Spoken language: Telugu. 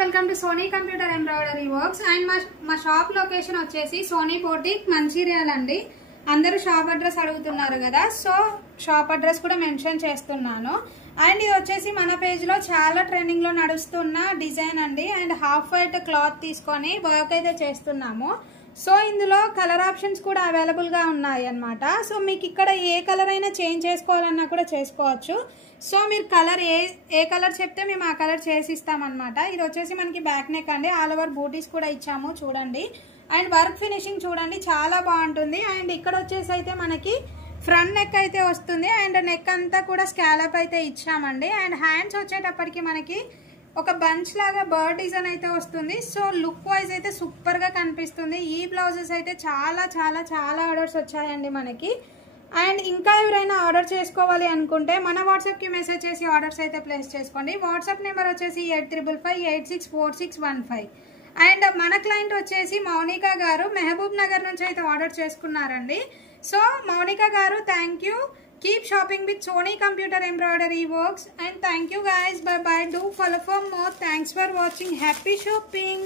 Welcome to Soni computer embroidery works and మా షాప్ లొకేషన్ వచ్చేసి సోనీ బోటిక్ మంచిర్యాల అండి. అందరూ షాప్ అడ్రస్ అడుగుతున్నారు కదా, సో షాప్ అడ్రస్ కూడా మెన్షన్ చేస్తున్నాను. అండ్ ఇది వచ్చేసి మన పేజ్ లో చాలా ట్రెండింగ్ లో నడుస్తున్న డిజైన్ అండి. అండ్ హాఫ్ వైట్ క్లాత్ తీసుకొని వర్క్ అయితే చేస్తున్నాము. సో ఇందులో కలర్ ఆప్షన్స్ కూడా అవైలబుల్ గా ఉన్నాయి అన్నమాట. సో మీకు ఇక్కడ ఏ కలర్ అయినా చేంజ్ చేసుకోవాలన్నా కూడా చేసుకోవచ్చు. సో మీరు కలర్ ఏ కలర్ చెప్తే మేము ఆ కలర్ చేసి ఇస్తామన్నమాట. ఇది వచ్చేసి మనకి బ్యాక్ నెక్ అండి, ఆల్ ఓవర్ బూటీస్ కూడా ఇచ్చాము చూడండి. అండ్ వర్క్ ఫినిషింగ్ చూడండి చాలా బాగుంటుంది. అండ్ ఇక్కడ వచ్చేసి అయితే మనకి ఫ్రంట్ నెక్ అయితే వస్తుంది అండ్ నెక్ అంతా కూడా స్కాలప్ అయితే ఇచ్చామండి. అండ్ హ్యాండ్స్ వచ్చేటప్పటికి మనకి ఒక బంచ్ లాగా బర్డ్ డిజైన్ అయితే వస్తుంది. సో లుక్ వైజ్ అయితే సూపర్ గా కనిపిస్తుంది. ఈ బ్లౌజెస్ అయితే చాలా చాలా చాలా ఆర్డర్స్ వచ్చాయండి మనకి. అండ్ ఇంకా ఎవరైనా ఆర్డర్ చేసుకోవాలి అనుకుంటే మన వాట్సాప్ కి మెసేజ్ చేసి ఆర్డర్స్ అయితే ప్లేస్ చేసుకోండి. వాట్సాప్ నెంబర్ వచ్చేసి 8555864615. అండ్ మన క్లయింట్ వచ్చేసి మౌనిక గారు మహబూబ్ నగర్ నుంచి అయితే ఆర్డర్ చేసుకున్నారండి. సో మౌనిక గారు thank you. Keep shopping with Sony Computer Embroidery Works and thank you guys. Bye bye. Do follow for more. Thanks for watching. Happy shopping.